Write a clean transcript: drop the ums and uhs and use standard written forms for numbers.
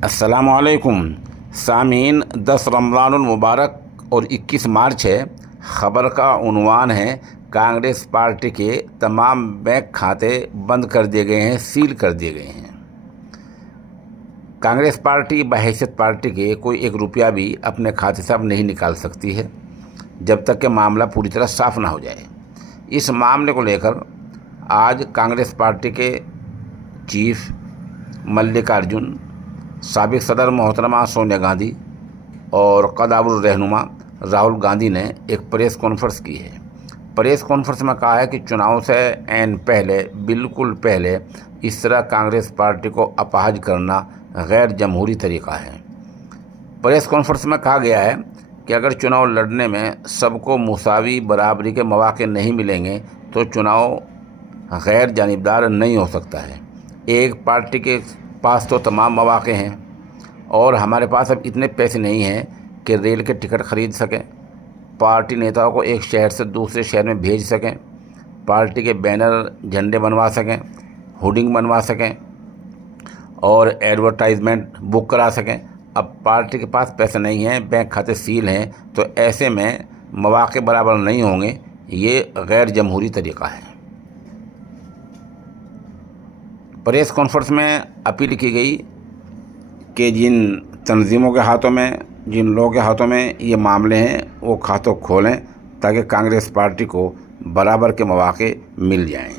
अस्सलामुअलैकुम सामीन। 10 रमज़ानुल मुबारक और 21 मार्च है। ख़बर का उन्वान है कांग्रेस पार्टी के तमाम बैंक खाते बंद कर दिए गए हैं, सील कर दिए गए हैं। कांग्रेस पार्टी बहैसियत पार्टी के कोई एक रुपया भी अपने खाते से अब नहीं निकाल सकती है जब तक कि मामला पूरी तरह साफ ना हो जाए। इस मामले को लेकर आज कांग्रेस पार्टी के चीफ मल्लिकार्जुन, साबिक सदर मोहतरमा सोनिया गांधी और क़यादतुर रहनुमा राहुल गांधी ने एक प्रेस कॉन्फ्रेंस की है। प्रेस कॉन्फ्रेंस में कहा है कि चुनाव से ऐन पहले, बिल्कुल पहले, इस तरह कांग्रेस पार्टी को अपाहज करना गैर जमहूरी तरीका है। प्रेस कॉन्फ्रेंस में कहा गया है कि अगर चुनाव लड़ने में सबको मुसावी बराबरी के मौके नहीं मिलेंगे तो चुनाव गैर जानिबदार नहीं हो सकता है। एक पार्टी के पास तो तमाम मौके हैं और हमारे पास अब इतने पैसे नहीं हैं कि रेल के टिकट ख़रीद सकें, पार्टी नेताओं को एक शहर से दूसरे शहर में भेज सकें, पार्टी के बैनर झंडे बनवा सकें, होर्डिंग बनवा सकें और एडवर्टाइजमेंट बुक करा सकें। अब पार्टी के पास पैसे नहीं हैं, बैंक खाते सील हैं, तो ऐसे में मौके बराबर नहीं होंगे। ये गैर जमहूरी तरीका है। प्रेस कॉन्फ्रेंस में अपील की गई कि जिन तंजीमों के हाथों में, जिन लोगों के हाथों में ये मामले हैं, वो खातों खोलें ताकि कांग्रेस पार्टी को बराबर के मौके मिल जाएं।